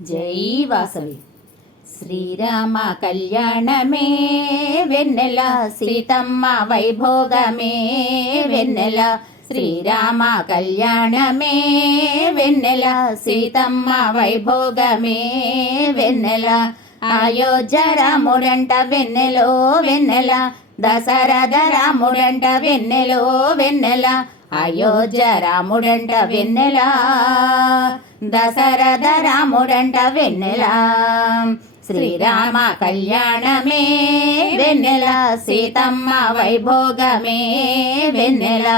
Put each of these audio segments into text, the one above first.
జై వాసవి. శ్రీరామ కళ్యాణమే వెన్నెల, సీతమ్మ వైభోగమే వెన్నెల. శ్రీరామ కళ్యాణమే వెన్నెల, సీతమ్మ వైభోగమే వెన్నెల. అయోధ్య రాముడంట వెన్నెలో వెన్నెల, దశరథ రాముడంట వెన్నెలో వెన్నెల. అయోధ్య రాముడంట వెన్నెల, దశరథ రాముడంట వెన్నెల. శ్రీరామ కళ్యాణమే వెన్నెల, సీతమ్మ వైభోగమే వెన్నెల.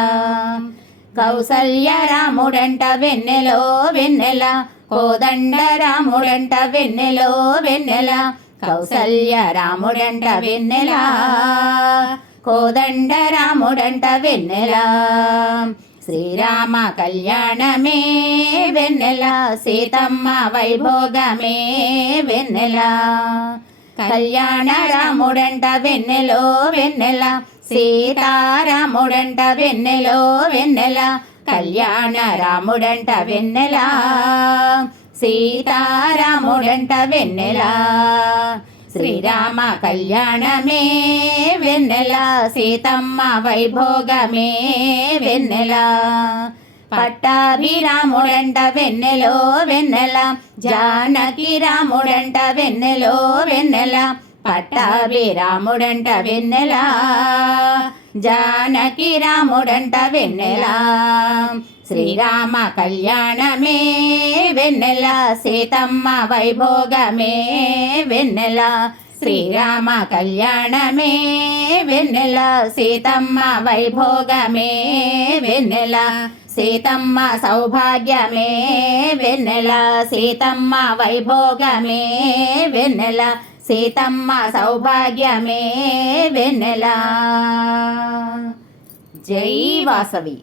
కౌసల్య రాముడంట వెన్నెలో వెన్నెల, కోదండ రాముడంట వెన్నెలో వెన్నెల. కౌసల్య రాముడంట వెన్నెల, కోదండ రాముడంట వెన్నెల. శ్రీరామ కళ్యాణమే వెన్నెల, సీతమ్మ వైభోగమే వెన్నెల. కళ్యాణ రాముడంట వెన్నెలో వెన్నెల, సీతారాముడంట వెన్నెలో వెన్నెల. కళ్యాణ రాముడంట వెన్నెల, సీతారాముడంట వెన్నెల. శ్రీరామ కళ్యాణమే వెన్నెల, సీతమ్మ వైభోగమే వెన్నెల. పట్టాభిరాముడంట వెన్నెలో వెన్నెల, జానకి రాముడంట వెన్నెలో వెన్నెల. పట్టాభిరాముడంట వెన్నెల, జానకి రాముడంట వెన్నెల. శ్రీరామ కళ్యాణమే వెన్నెల, సీతమ్మ వైభోగమే వెన్నెల. శ్రీరామ కళ్యాణమే వెన్నెల, సీతమ్మ వైభోగమే వెన్నెల. సీతమ్మ సౌభాగ్యమే వెన్నెల, సీతమ్మ వైభోగమే వెన్నెల. సీతమ్మ సౌభాగ్యమే వెన్నెల. జై వాసవి.